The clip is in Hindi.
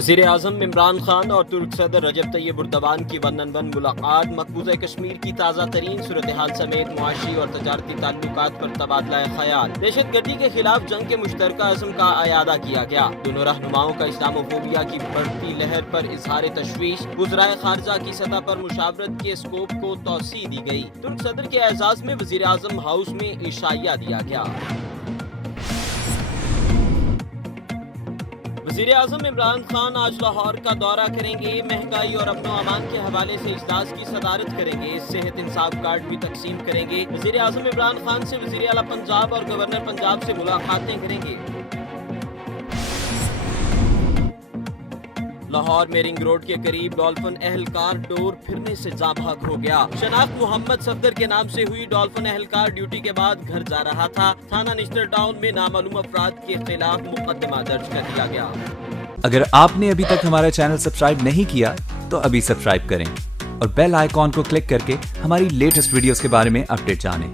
वज़ीर आज़म इमरान खान और तुर्क सदर रजब तैयब एर्दोगान की 1-on-1 मुलाकात, मकबूजा कश्मीर की ताज़ा तरीन सूरत हाल समेत मुआशी और तजारती ताल्लुकात पर तबादला ख्याल। दहशतगर्दी के खिलाफ जंग के मुश्तरका अज़्म का अयादा किया गया। दोनों रहनुमाओं का इस्लामोफोबिया की बढ़ती लहर पर इजहार तशवीश। वज़राए खारजा की सतह पर मुशावरत के स्कोप को तौसी दी गई। तुर्क सदर के एजाज में वज़ीर आज़म हाउस में इशाया दिया गया। वज़ीर आज़म इमरान खान आज लाहौर का दौरा करेंगे। महंगाई और अमन अमान के हवाले से इजलास की सदारत करेंगे। सेहत इंसाफ कार्ड भी तकसीम करेंगे। वज़ीर आज़म इमरान खान से वज़ीर आला पंजाब और गवर्नर पंजाब से मुलाकातें करेंगे। लाहौर में रिंग रोड के करीब डॉल्फिन एहलकार डोर फिरने से जाँ भाग हो गया। शनाख्त मोहम्मद सफदर के नाम से हुई। डॉल्फिन एहलकार ड्यूटी के बाद घर जा रहा था। थाना निश्तर टाउन में नामालूम अफराद के खिलाफ मुकदमा दर्ज कर दिया गया। अगर आपने अभी तक हमारा चैनल सब्सक्राइब नहीं किया तो अभी सब्सक्राइब करें और बेल आइकॉन को क्लिक करके हमारी लेटेस्ट वीडियोस के बारे में अपडेट जानें।